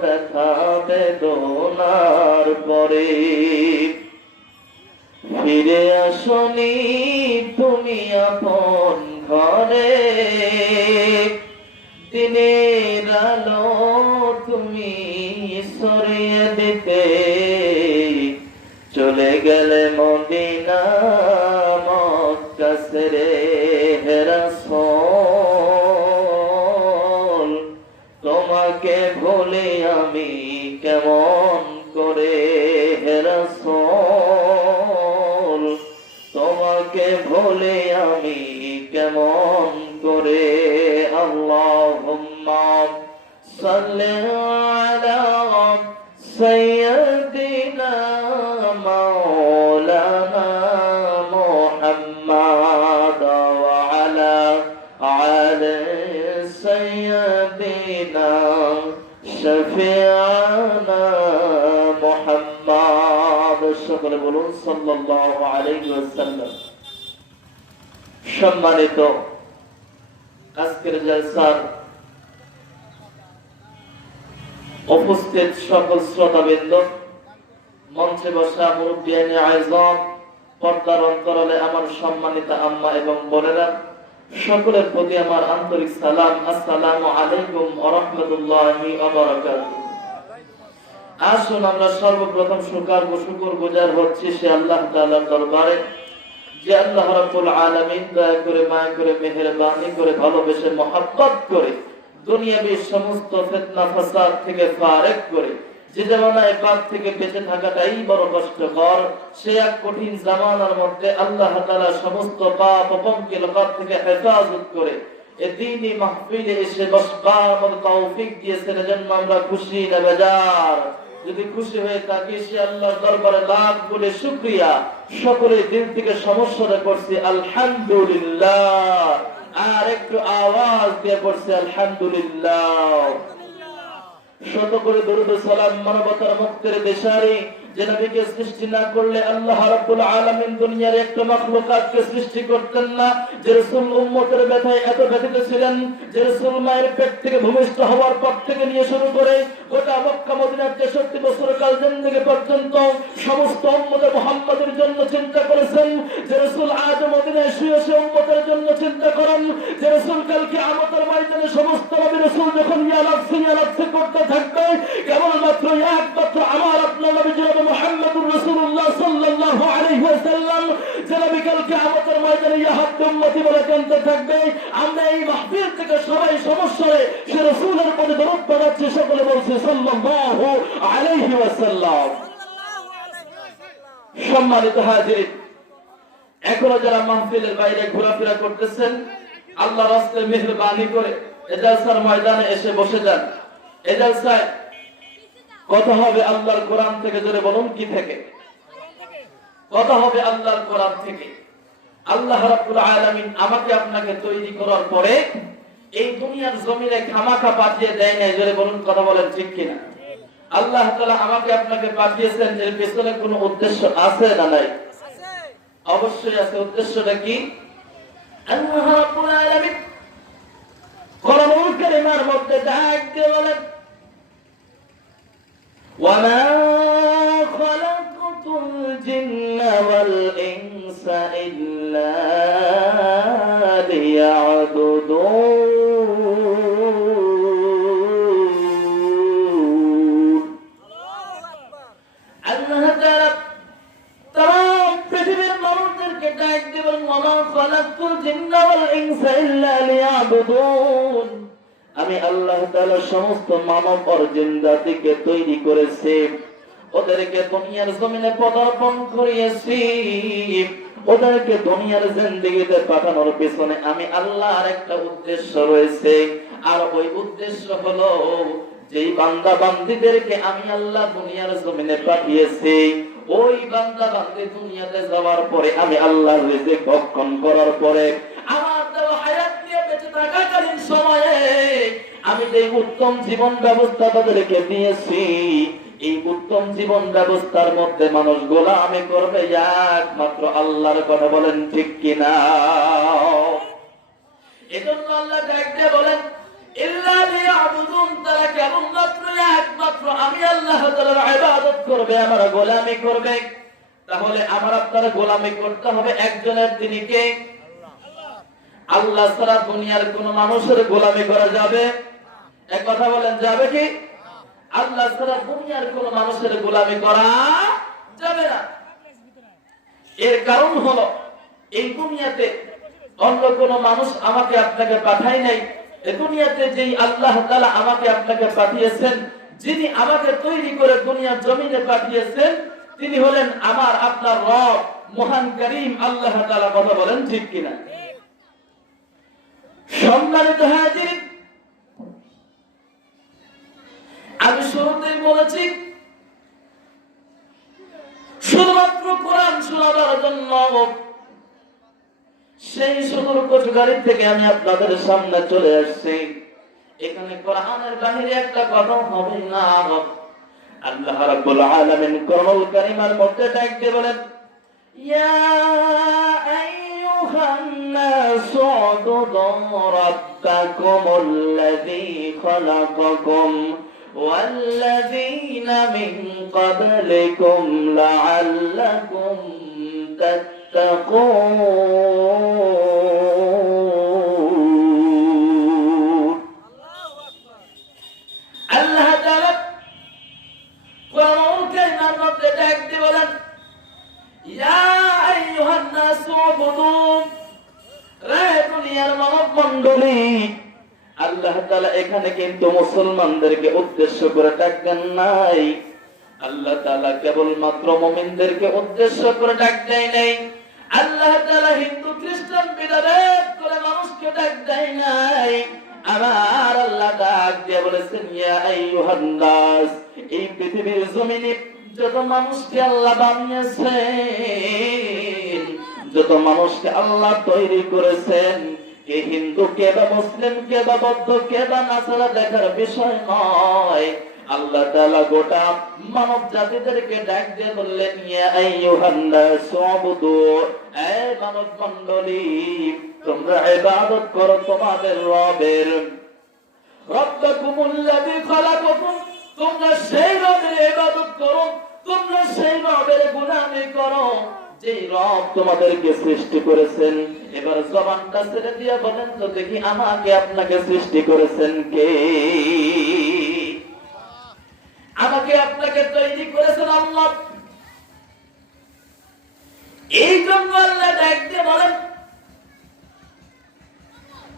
ব্যথা বেদনার পরে ফিরে আসনি তুমি আপন ঘরে, দিনের আলো তুমি সরিয়ে দিতে চলে গেলে মদিনা মক্কা ছেড়ে। হে রাসূল তোমাকে ভুলে আমি কেমন করে, হে রাসূল তোমাকে ভুলে আমি কেমন করে। আল্লাহুম্মা সাল্লি আলা সাইয়্যিদিনা মাওলানা মুহাম্মাদ ওয়া আলা আলি সাইয়্যিদিনা শাফিআনা মুহাম্মাদ। সকলে বলুন সাল্লাল্লাহু আলাইহি ওয়াসাল্লাম। সম্মানিত আজকের জলসার উপস্থিত সকল শ্রোতাবৃন্দ, মঞ্চে বসা মুরব্বিয়ানে আযম, পর্দার অন্তরালে আমার সম্মানিত আম্মা এবং বোনেরা, সকলের প্রতি আমার আন্তরিক সালাম। আসসালামু আলাইকুম ওয়া রাহমাতুল্লাহি ওয়া বারাকাতুহু। আসুন আমরা সর্বপ্রথম শুকরগুজার হচ্ছি সে আল্লাহ তাআলার দরবারে, যে আল্লাহ রাব্বুল আলামিন দয়া করে, মায়া করে, মেহেরবানি করে, ভালোবেসে, মহব্বত করে দুনিয়াবী সমস্ত ফিতনা ফাসাদ থেকে ফারেক করে যে জামানায় পাপ থেকে বেঁচে থাকাটাই বড় কষ্টকর, সে এক কঠিন জামানার মধ্যে আল্লাহ তাআলা সমস্ত পাপ অপঙ্কিল পাপ থেকে হেফাজত করে এই দ্বীনি মাহফিলে এসে বসবার মতো তৌফিক দিয়েছেন। এজন্য আমরা খুশি না বেজার? যদি খুশি হয়ে থাকি সে আল্লাহর দরবারে লাখ বলে শুকরিয়া সকলে দিল থেকে সমস্যাটা করছি আলহামদুলিল্লাহ। আর একটু আওয়াজ দিয়ে পড়ছি আলহামদুলিল্লাহ। শত করে দরুদ সালাম মানবতার মুক্তির দেশারি যে নবীকে সৃষ্টি না করলে আল্লাহ রাব্বুল আলামিন দুনিয়ার একটা মাখলুকাতকে সৃষ্টি করতেন না। যে রাসূল উম্মতের ব্যথায় এত ব্যথিত ছিলেন, যে রাসূল মায়ের পেট থেকে ভূমিষ্ঠ হওয়ার পর থেকে নিয়ে শুরু করে গোটা মক্কা মদিনার 63 বছর কাল জিন্দেগি পর্যন্ত সমস্ত উম্মতে মুহাম্মাদের জন্য চিন্তা করেছেন। যে রাসূল আজ মদিনায় শুয়ে শুয়ে উম্মতের জন্য চিন্তা করেন। যে রাসূল কাল কিয়ামতের ময়দানে সমস্ত নবী রাসূল যখন ইয়া নাফসি করতে থাকবে, কেবলমাত্র একমাত্র আমার আপনার নবী জনাব মুহাম্মদুর রাসূলুল্লাহ সাল্লাল্লাহু আলাইহি ওয়াসাল্লাম যে নবী কাল কিয়ামতের ময়দানে ইয়া হাব্বি উম্মতি বলে কাঁদতে থাকবে। আমরা এই মাহফিল থেকে সবাই সমস্যায় সে রাসূলের প্রতি দরুদ পড়াচ্ছি, সকলে বলছে সাল্লাল্লাহু আলাইহি ওয়াসাল্লাম। সম্মানিত হাজিরিন, এখনো যারা মাহফিলের বাইরে ঘোরাফেরা করতেছেন, আল্লাহর রাস্তায় মেহেরবানি করে এই জলসার ময়দানে এসে বসে যান। এই জলসায় কথা হবে আল্লাহর কোরআন থেকে। জোরে বলুন, কি থেকে কথা হবে? আল্লাহর কোরআন থেকে। আল্লাহ রাব্বুল আলামিন আমাকে আপনাকে তৈরি করার পরে এই দুনিয়ার জমিনে খামাখা পাঠিয়ে দেয় নাই। জোরে বলুন, কথা বলেন ঠিক কিনা? আল্লাহ তাআলা আমাকে আপনাকে পাঠিয়েছেন, এর পেছনে কোনো উদ্দেশ্য আছে না নাই? অবশ্যই আছে। উদ্দেশ্যটা কি? আল্লাহ রাব্বুল আলামিন কোরআনুল কারীমের মধ্যে ডাক দিয়ে বলেন, وَمَا خَلَقْتُ الْجِنَّ وَالْإِنسَ إِلَّا لِيَعْبُدُونِ। আল্লাহ তাআলা तमाम পৃথিবীর মানুষদেরকে ডাক দিবেন, وَمَا خَلَقْتُ الْجِنَّ وَالْإِنسَ إِلَّا لِيَعْبُدُونِ। আমি আল্লাহ তাআলা সমস্ত মানব আর জিন জাতিকে তৈরি করেছি, ওদেরকে দুনিয়ার জমিনে পদার্পণ করিয়েছি, ওদেরকে দুনিয়ার জিন্দেগিতে পাঠানোর পেছনে আমি আল্লাহর একটা উদ্দেশ্য রয়েছে। আর ওই উদ্দেশ্য হলো যেই বান্দা বান্দীদেরকে আমি আল্লাহ দুনিয়ার জমিনে পাঠিয়েছি, ওই বান্দা বান্দী দুনিয়াতে যাওয়ার পরে আমি আল্লাহর রিজিক ভক্ষণ করার পরে আমার দেওয়া হায়াত নিয়ে বেঁচে থাকাকালীন সময়ে আমি যে উত্তম জীবন ব্যবস্থা তাদেরকে দিয়েছি, এই উত্তম জীবন ব্যবস্থার মধ্যে মানুষ গোলামি করবে একমাত্র আল্লাহর। কথা বলেন ঠিক কিনা? এজন্য আল্লাহ ডাক দিয়ে বলেন, ইল্লা লিয়াবুদুন, তারা কেবলমাত্র একমাত্র আমি আল্লাহ তাআলার ইবাদত করবে, আমার গোলামি করবে, তাহলে আমার আপনার গোলামি করতে হবে একজনের, তিনি কে? আল্লাহ ছাড়া দুনিয়ার কোন মানুষের গোলামি করা যাবে? এক কথা বলেন, যাবে কি? আল্লাহ ছাড়া দুনিয়ার কোন মানুষের গোলামি করা যাবে না। এর কারণ হলো এই দুনিয়াতে অন্য কোন মানুষ আমাকে আপনাকে পাঠায় নাই। এই দুনিয়াতে যেই আল্লাহ তাআলা আমাকে আপনাকে পাঠিয়েছেন, যিনি আমাকে তৈরি করে দুনিয়ার জমিনে পাঠিয়েছেন, তিনি হলেন আমার আপনার রব, মহান করিম আল্লাহ তাআলা। কথা বলেন ঠিক কিনা? সম্মানিত হাজিরিন, আমি শুরুতেই বলেছি শুধুমাত্র কোরআন শোনাবার জন্য সেই সুদূর কচুগাড়ি থেকে আমি আপনাদের সামনে চলে আসছি। এখানে কোরআনের বাহিরে একটা কথা হবে না। আল্লাহ রাব্বুল আলামিন কোরআনুল কারীমের মধ্যে ডাক দিয়ে বলেন, ইয়া আইয়ুহান নাসু উবুদু রাব্বাকুমুল্লাযী খালাকাকুম ওয়াল্লাযীনা মিন ক্বাবলিকুম লাআল্লাকুম তাত্তাকুন। আল্লাহ তাআলা কোরআনুল কারীমের মধ্যে ডাক দিয়ে বলেন, ইয়া আইয়ুহান নাসু উবুদু, রে দুনিয়ার মানব মণ্ডলী। আল্লাহ তাআলা এখানে কিন্তু মুসলমানদেরকে উদ্দেশ্য করে ডাকবেন নাই। আল্লাহ তাআলা কেবলমাত্র মুমিনদেরকে উদ্দেশ্য করে ডাক দেয় নাই। আল্লাহ তাআলা হিন্দু খ্রিস্টান ভেদাভেদ করে মানুষকে ডাক দেয় নাই। আমার আল্লাহ ডাক দিয়ে বলেছেন, ইয়া আইয়ুহান নাস, এই পৃথিবীর জমিনে যত মানুষকে আল্লাহ বানিয়েছেন, যত মানুষকে আল্লাহ তৈরি করেছেন, কে হিন্দু, কে বা মুসলিম, কে বা বৌদ্ধ, কে বা নাসারা দেখার বিষয় নয়। আল্লাহ তাআলা গোটা মানব জাতিদেরকে ডাক দিয়ে বললেন, ইয়া আইয়ুহান নাস উবুদু, হে মানব মণ্ডলী, তোমরা ইবাদত করো তোমাদের রবের। রব্বাকুমুল্লাযী খালাকাকুম, তোমরা সেই রবের ইবাদত করো, তোমরা সেই রবের গোলামি করো যেই রব তোমাদেরকে সৃষ্টি করেছেন। এবার জবানটা ছেড়ে দিয়ে বলেন তো দেখি, আমাকে আপনাকে সৃষ্টি করেছেন কে? আমাকে আপনাকে তৈরি করেছেন আল্লাহ। এই জন্য আল্লাহ ডাক দিয়ে বলেন,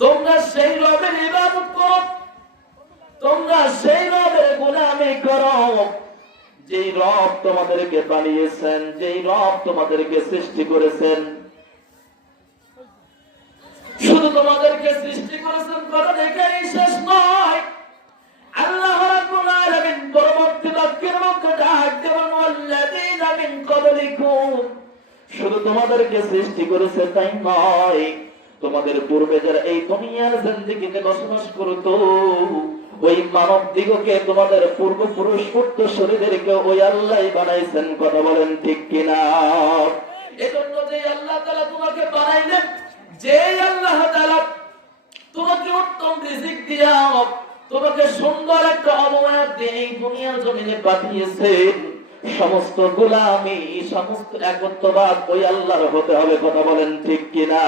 তোমরা সেই রবের ইবাদত করো, তোমরা সেই রবের গোলামি করো যেই রব তোমাদেরকে বানিয়েছেন, যেই রব তোমাদেরকে সৃষ্টি করেছেন। শুধু তোমাদেরকে সৃষ্টি করেছেন কথা এখানেই শেষ নয়। আল্লাহ রাব্বুল আলামিন পরবর্তী বাক্যের মধ্যে ডাক দেবেন, ওয়াল্লাযীনা মিন ক্বাবলিকুম, শুধু তোমাদেরকে সৃষ্টি করেছে তাই নয়, তোমাদের পূর্বে যারা এই দুনিয়ার জিন্দেগিতে বসবাস করতো, ওই মানব দিগকে, তোমাদের পূর্বপুরুষ উত্তরসূরিদেরকে ওই আল্লাহই বানাইছেন। কথা বলেন ঠিক কিনা? এজন্য যে আল্লাহ তাআলা তোমাকে বানাইলেন, যে আল্লাহ তাআলা তোমাকে উত্তম রিজিক দিয়া, তোমাকে সুন্দর একটা অবয়ব দিয়ে এই দুনিয়ার জমিনে পাঠিয়েছেন, সমস্ত গোলামি, সমস্ত একত্ববাদ ওই আল্লাহর হতে হবে। কথা বলেন ঠিক কিনা?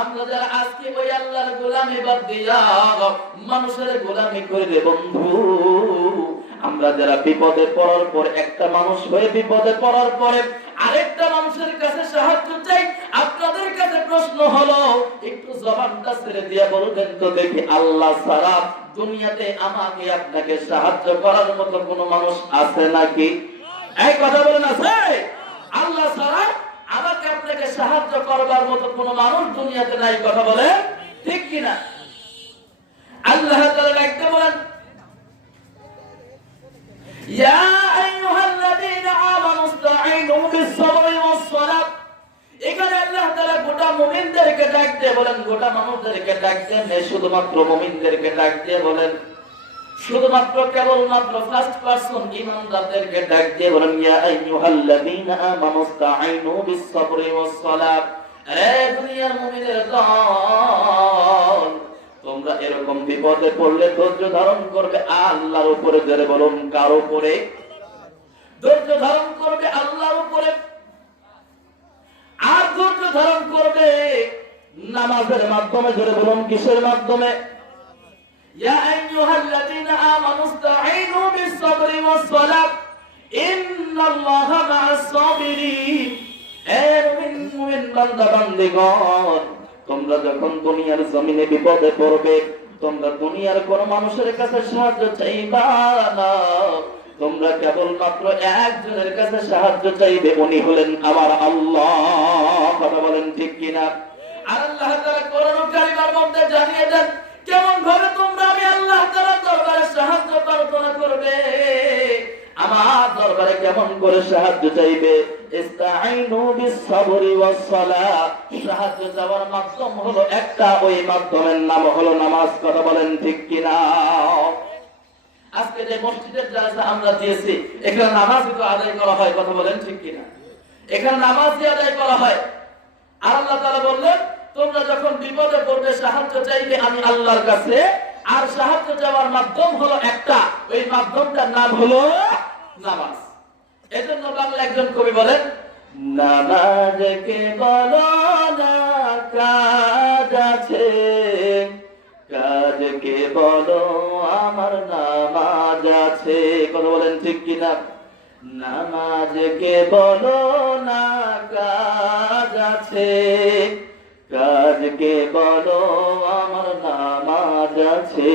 আমরা যারা আজকে ওই আল্লাহর গোলামি বাদ দিয়া মানুষের গোলামি করে বন্ধু, আমরা যারা বিপদে পড়ার পর, একটা মানুষ হয়ে বিপদে পড়ার পরে আরেকটা মানুষের কাছে সাহায্য চাই, আপনাদের কাছে প্রশ্ন হলো, একটু জবানটা ছেড়ে দিয়ে বলবেন তো দেখি, আল্লাহ ছাড়া দুনিয়াতে আমাকে আপনাকে সাহায্য করার মতো কোনো মানুষ আছে নাকি? এই কথা বলেন, আছে? আল্লাহ ছাড়া আমাকে আপনাকে সাহায্য করবার মতো কোন মানুষ দুনিয়াতে নাই। কথা বলে ঠিক কিনা? আল্লাহ তাআলা ডাকতে বলেন, ইয়া আইয়ুহাল্লাযীনা আমানু ইসতাঈনু বিস-সাবরি ওয়াস-সালাত। এখানে আল্লাহ তাআলা গোটা মুমিনদেরকে ডাক দিয়ে বলেন, গোটা মানুষদেরকে ডাক দেন, শুধুমাত্র মুমিনদেরকে ডাক দিয়ে বলেন, শুধুমাত্র কেবলমাত্র ফার্স্ট পারসন ঈমানদারদেরকে ডাক দিয়ে বলেন, ইয়া আইয়ুহাল্লাযীনা আমানু ইসতাঈনু বিস-সাবরি ওয়াস-সালাত। হে দুনিয়ার মুমিনের দল, তোমরা এরকম বিপদে পড়লে ধৈর্য ধারণ করবে আল্লাহর উপরে। জোরে বলুন, কার উপরে? ধৈর্য ধারণ করবে আল্লাহর উপরে। আর ধৈর্য ধারণ করবে নামাজের মাধ্যমে। জোরে বলুন, কিসের মাধ্যমে? ইয়া আইয়ুহাল্লাযীনা আমানু ইসতাঈনু বিস-সাবরি ওয়াস-সালাত ইন্নাল্লাহা মা'আস-সাবিরিন। হে মুমিন বান্দা বান্দীগণ, তোমরা যখন দুনিয়ার জমিনে বিপদে পড়বে, তোমরা দুনিয়ার কোন মানুষের কাছে সাহায্য চাইবা না। তোমরা কেবলমাত্র একজনের কাছে সাহায্য চাইবে, উনি হলেন আমার আল্লাহ। কথা বলেন ঠিক কিনা? আর আল্লাহ তাআলা কোরআন কারীমের মধ্যে জানিয়ে দেন কেমন ভাবে তোমরা আমি আল্লাহ তাআলার দরবারে সাহায্য প্রার্থনা করবে, আমার দরবারে কেমন করে সাহায্য চাইবে। ইসতাঈনু বিস-সাবরি ওয়াস-সালাত। সাহায্য চাওয়ার মাধ্যম হলো একটা, ওই মাধ্যমের নাম হলো নামাজ। কথা বলেন ঠিক কিনা? আজকে যে মসজিদের জালসা আমরা দিয়েছি, এখানে নামাজই তো আদায় করা হয়। কথা বলেন ঠিক কিনা? এখানে নামাজই আদায় করা হয়। আর আল্লাহ তাআলা বললেন তোমরা যখন বিপদে পড়বে সাহায্য চাইবে আমি আল্লাহর কাছে, আর সাহায্য চাওয়ার মাধ্যম হলো একটা, ওই মাধ্যমটার নাম হলো নামাজ। এজন্য বাংলা একজন কবি বলেন, নামাজকে বলো না কাজ আছে, কাজকে বলো আমার নামাজ আছে। কথা বলেন ঠিক কিনা? নামাজকে বলো না কাজ আছে, কাজকে বলো আমার নামাজ আছে।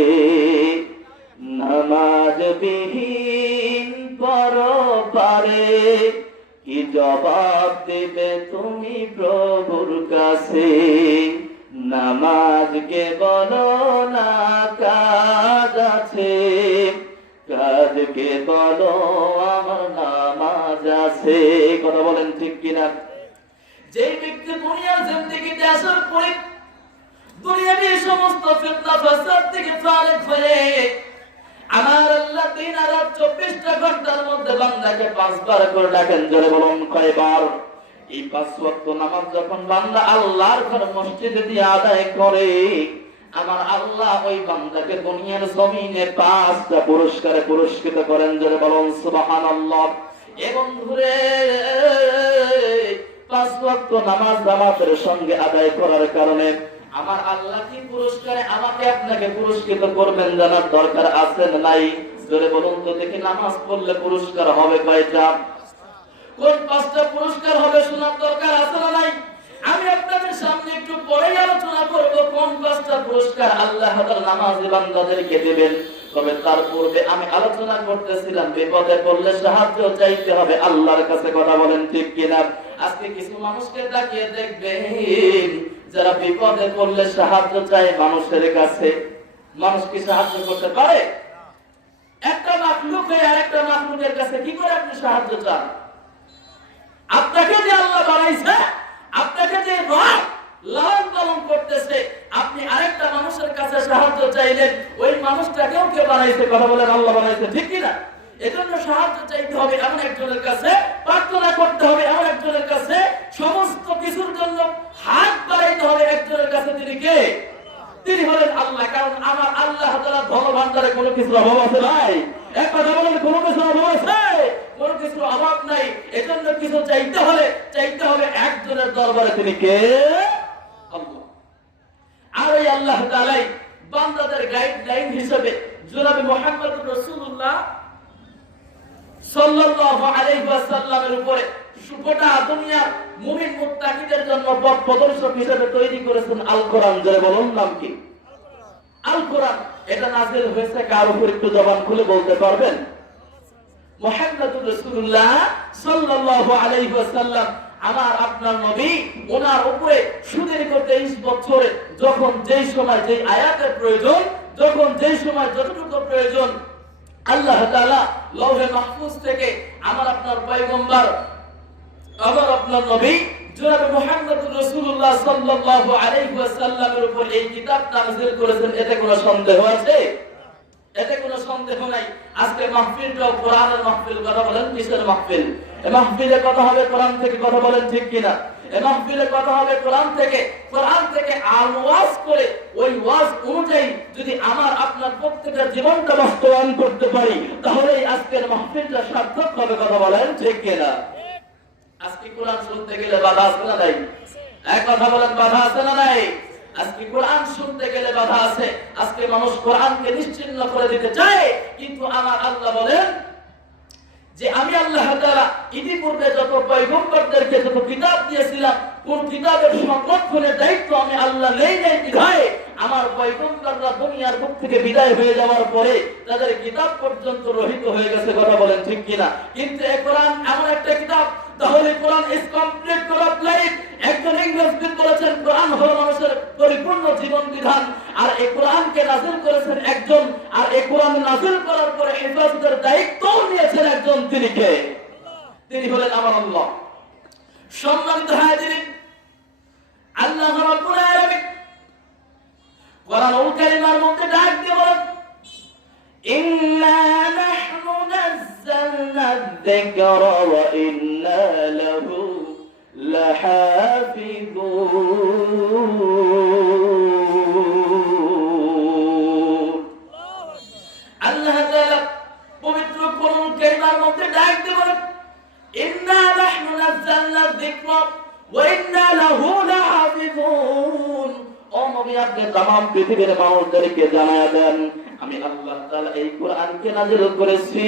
নামাজ বিহীন পরপারে কি জবাব দেবে তুমি প্রভুর কাছে। নামাজকে বলো না কাজ আছে, কাজকে বলো আমার নামাজ আছে। কথা বলেন ঠিক কিনা? যে ব্যক্তি দুনিয়ার জিন্দেগিতে আসার পরে দুনিয়ার সমস্ত ফিতনা ফাসাদ থেকে ফারেক হয়ে আমার আল্লাহ দিন আর রাত 24টা ঘন্টার মধ্যে বান্দাকে 5 বার করে ডাকেন। জোরে বলুন কয়বার? এই 5 ওয়াক্ত নামাজ যখন বান্দা আল্লাহর ঘর মসজিদে দিয়ে আদায় করে, আমার আল্লাহ ওই বান্দাকে দুনিয়ার জমিনে 5টা পুরস্কারে পুরস্কৃত করেন। জোরে বলুন সুবহানাল্লাহ। এবং ঘুরে 5 ওয়াক্ত নামাজ জামাতের সঙ্গে আদায় করার কারণে আমার আল্লাহ কি পুরস্কারে আমাকে আপনাকে পুরস্কৃত করবেন জানার দরকার আছে না নাই? জোরে বলুন তো দেখি, নামাজ পড়লে পুরস্কার হবে কয়টা? কোন 5টা পুরস্কার হবে শোনার দরকার আছে না নাই? আমি আপনাদের সামনে একটু পরেই আলোচনা করব কোন 5টা পুরস্কার আল্লাহ তাআলা নামাজি বান্দাদেরকে দিবেন। তবে তার পূর্বে আমি আলোচনা করতেছিলাম বিপদে পড়লে সাহায্য চাইতে হবে আল্লাহর কাছে। কথা বলেন ঠিক কিনা? আজকে কিছু মানুষকে তাকিয়ে দেখবেন যারা বিপদে পড়লে সাহায্য চায় মানুষের কাছে। মানুষ কি সাহায্য করতে পারে? একটা মাখলুক হয়ে আরেকটা মাখলুকের কাছে কি করে আপনি সাহায্য চান? আপনাকে যে আল্লাহ বানাইছে, আপনাকে যে রব লালন পালন করতেছে, আপনি আরেকটা মানুষের কাছে সাহায্য চাইলেন, ওই মানুষটাকেও কে বানাইছে? কথা বলেন আল্লাহ বানাইছে, ঠিক কিনা? এজন্য সাহায্য চাইতে হবে এমন একজনের কাছে, প্রার্থনা করতে হবে এমন একজনের কাছে, সমস্ত কিছুর জন্য হাত বাড়াইতে হবে একজনের কাছে। তিনি কে? তিনি হলেন আল্লাহ। কারণ আমার আল্লাহ তাআলা ধন ভান্ডারে কোনো কিছুর অভাব আছে নাই? এক কথা বলেন, কোনো কিছুর অভাব আছে? কোনো কিছুর অভাব নাই। এজন্য কিছু চাইতে হবে একজনের দরবারে। তিনি কে? আল্লাহ। আর এই আল্লাহ তাআলাই বান্দাদের গাইডলাইন হিসেবে জনাবে মুহাম্মদুর রাসূলুল্লাহ সাল্লাল্লাহু আলাইহি ওয়াসাল্লামের উপরে গোটা দুনিয়ার মুমিন মুত্তাকিদের জন্য পথ প্রদর্শক হিসেবে তৈরি করেছেন আল কোরআন। জোরে বলুন নাম কি? আল কোরআন। এটা নাযিল হয়েছে কার উপর একটু জবান খুলে বলতে পারবেন? মুহাম্মদুর রাসূলুল্লাহ সাল্লাল্লাহু আলাইহি ওয়াসাল্লাম আমার আপনার নবী, ওনার উপরে সুদীর্ঘ 23 বছরে যখন যেই সময় যেই আয়াতের প্রয়োজন, যখন যেই সময় যতটুকু প্রয়োজন, আল্লাহ তাআলা লৌহে মাহফুজ থেকে আমার আপনার পয়গম্বর, আমার আপনার নবী জনাবে মুহাম্মদুর রাসূলুল্লাহ সাল্লাল্লাহু আলাইহি ওয়াসাল্লামের উপর এই কিতাব নাযিল করেছেন। এতে কোনো সন্দেহ আছে? এতে কোনো সন্দেহ নাই। আজকে মাহফিলটাও কোরআনের মাহফিল। কথা বলেন কিসের মাহফিল? এই মাহফিলে কথা হবে কোরআন থেকে। কথা বলেন ঠিক কিনা? এই মাহফিলে কথা হবে কোরআন থেকে। কোরআন থেকে আওয়াজ করে ওই ওয়াজ অনুযায়ী যদি আমার আপনার প্রত্যেকটা জীবনটা বাস্তবায়ন করতে পারি, তাহলেই আজকের মাহফিলটা সার্থক হবে। কথা বলেন ঠিক কিনা? আজকে কোরআন শুনতে গেলে বাধা আছে না নাই? এক কথা বলেন, বাধা আছে না নাই? আজকে কোরআন শুনতে গেলে বাধা আছে। আজকে মানুষ কোরআনকে নিশ্চিহ্ন করে দিতে চায়, কিন্তু আমার আল্লাহ বলেন যে আমি আল্লাহ তাআলা ইতিপূর্বে যত পয়গম্বরদেরকে যত কিতাব দিয়েছিলাম, কোন কিতাবের সংরক্ষণের দায়িত্ব আমি আল্লাহ নেই বিধায় আমার পয়গম্বররা দুনিয়ার বুক থেকে বিদায় হয়ে যাওয়ার পরে তাদের কিতাব পর্যন্ত রহিত হয়ে গেছে। কথা বলেন ঠিক কিনা? কিন্তু এই কোরআন এমন একটা কিতাব, তাহলে Quran is complete Quran life. একজন ইংরেজ বলেছেন কোরআন হলো মানুষের পরিপূর্ণ জীবন বিধান, আর এই কোরআনকে নাযিল করেছেন একজন, আর এই কোরআন নাযিল করার পরে হেফাজতের দায়িত্ব নিয়েছেন একজন। তিনি কে? তিনি হলেন আমার আল্লাহ। সম্মানিত হাজিরিন, আল্লাহ রাব্বুল আলামিন কোরআনুল কারীমের মধ্যে ডাক দিয়ে বলেন, ইন্না নাহনু নাযালনা যিকরা ওয়া ইন্না লাহু লাহাফিযুন। আল্লাহ তাআলা পবিত্র কোরআনুল কারীমের মধ্যে ডাক দিয়ে বলেন, ইন্না নাহনু নাযালনা যিকরা ওয়া ইন্না লাহু লাহাফিযুন। ও নবী, আপনি तमाम পৃথিবীর মানুষদেরকে জানায়া দেন, আমি আল্লাহ তাআলা এই কোরআনকে নাযিল করেছি।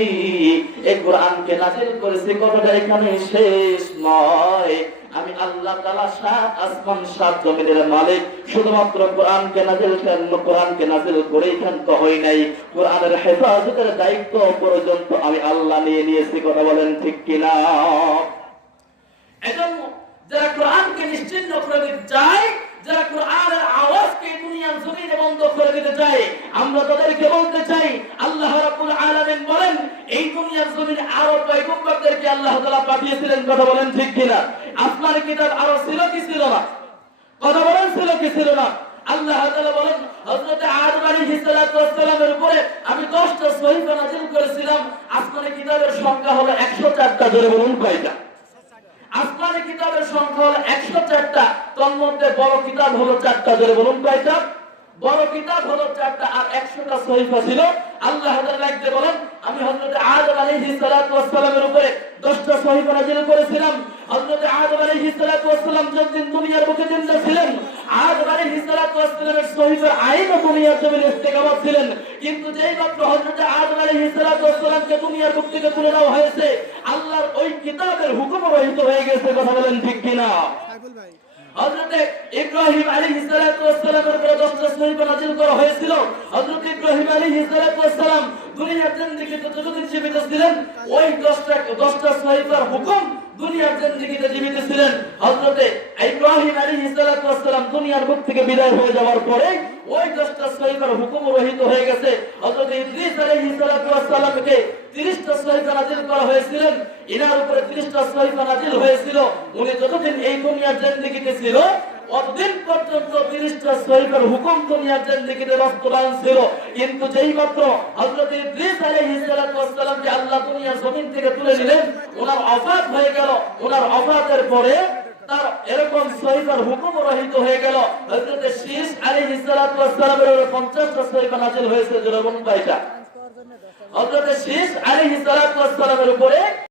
এই কোরআনকে নাযিল করেছি কথাটা এখানে শেষ নয়। আমি আল্লাহ তাআলা সাত আসমান সাত জমিনের মালিক। শুধুমাত্র কোরআনকে নাযিল করে ক্ষান্ত হই নাই, কোরআনের হেফাজতের দায়িত্ব পর্যন্ত আমি আল্লাহ নিয়ে নিয়েছি। কথা বলেন ঠিক কিনা? এজন্য যারা কোরআনকে নিশ্চিহ্ন করে দিতে চায়, যারা কোরআনের আওয়াজকে দুনিয়ার জমিনে বন্ধ করে দিতে চায়, আমরা তাদেরকে বলতে চাই আল্লাহ রাব্বুল আলামিন বলেন এই দুনিয়ার জমিনে আরো পয়গম্বরদেরকে আল্লাহ তাআলা পাঠিয়েছিলেন। কথা বলেন ঠিক কিনা? আসমানি কিতাব আরো ছিল কি ছিল না? কথা বলেন ছিল কি ছিল না? আল্লাহ তাআলা বলেন হযরত আদম আলাইহিস সালাতু ওয়াস সালামের উপরে আমি 10টা সহিফা নাযিল করেছিলাম। আসমানি কিতাবের সংখ্যা হলো 104টা। ধরে বলুন কয়টা? আসমানি কিতাবের সংখ্যা হলো 104টা। তার মধ্যে বড় কিতাব হলো 4টা। ধরে বলুন কয়টা? বড় কিতাব হলো 4টা, আর 100টা সহিফা ছিল। আল্লাহ তাআলা একদিন বলেন আমি হযরত আদম আলাইহিস সালাতু ওয়াস সালামের উপরে 10টা সহিফা নাযিল করেছিলাম। হযরত আদম আলাইহিস সালাতু ওয়াস সালাম যখন দুনিয়ার বুকে জিন্দা ছিলেন, আদম আলাইহিস সালাতু ওয়াস সালামের সহিফার আইনও দুনিয়ার জমিনে ইস্তেকামত ছিলেন। কিন্তু যেই মাত্র হযরত আদম আলাইহিস সালাতু ওয়াস সালামকে দুনিয়ার বুক থেকে তুলে নেওয়া হয়েছে, আল্লাহর ওই কিতাবের হুকুম রহিত হয়ে গেছে। কথা বলেন ঠিক কিনা? হযরত ইব্রাহিম আলাইহিস সালাতু ওয়াস সালামের উপরে 10টা সহিফা নাযিল করা হয়েছিল। হযরত ইব্রাহিম আলাইহিস সালাতু ওয়াস সালাম দুনিয়ার জিন্দেগিতে যতদিন জীবিত ছিলেন, ওই 10টা সহিফার হুকুম দুনিয়ার জিন্দেগিতে জীবিত ছিলেন। হযরত ইব্রাহিম আলাইহিস সালাতু ওয়াস সালাম দুনিয়ার বুক থেকে বিদায় হয়ে যাওয়ার পরে ওই 10টা সহিফার হুকুম রহিত হয়ে গেছে। হযরত ইদ্রিস আলাইহিস সালাতু ওয়াস সালামকে 30টা সহিফা নাযিল করা হয়েছিল। ইনার উপরে 30টা সহিফা নাযিল হয়েছিল। উনি যতদিন এই দুনিয়ার জিন্দেগিতে ছিল, অতদিন পর্যন্ত 30টা সহিফার হুকুম দুনিয়ার জিন্দেগিতে বাস্তবায়ন ছিল। কিন্তু যেই মাত্র হযরত ইদ্রিস আলাইহিস সালাতু ওয়াস সালামকে আল্লাহ দুনিয়ার জমিন থেকে তুলে নিলেন, ওনার ওফাত হয়ে গেল। ওনার ওফাতের পরে তার এরকম সহিফার হুকুম রহিত হয়ে গেল। হযরত শীস আলাইহিস সালাতু ওয়াস সালামের উপরে 50টা সহিফা নাযিল হয়েছে। যেরকম কয়টা? হযরত শীস আলাইহিস সালাতু ওয়াস সালামের উপরে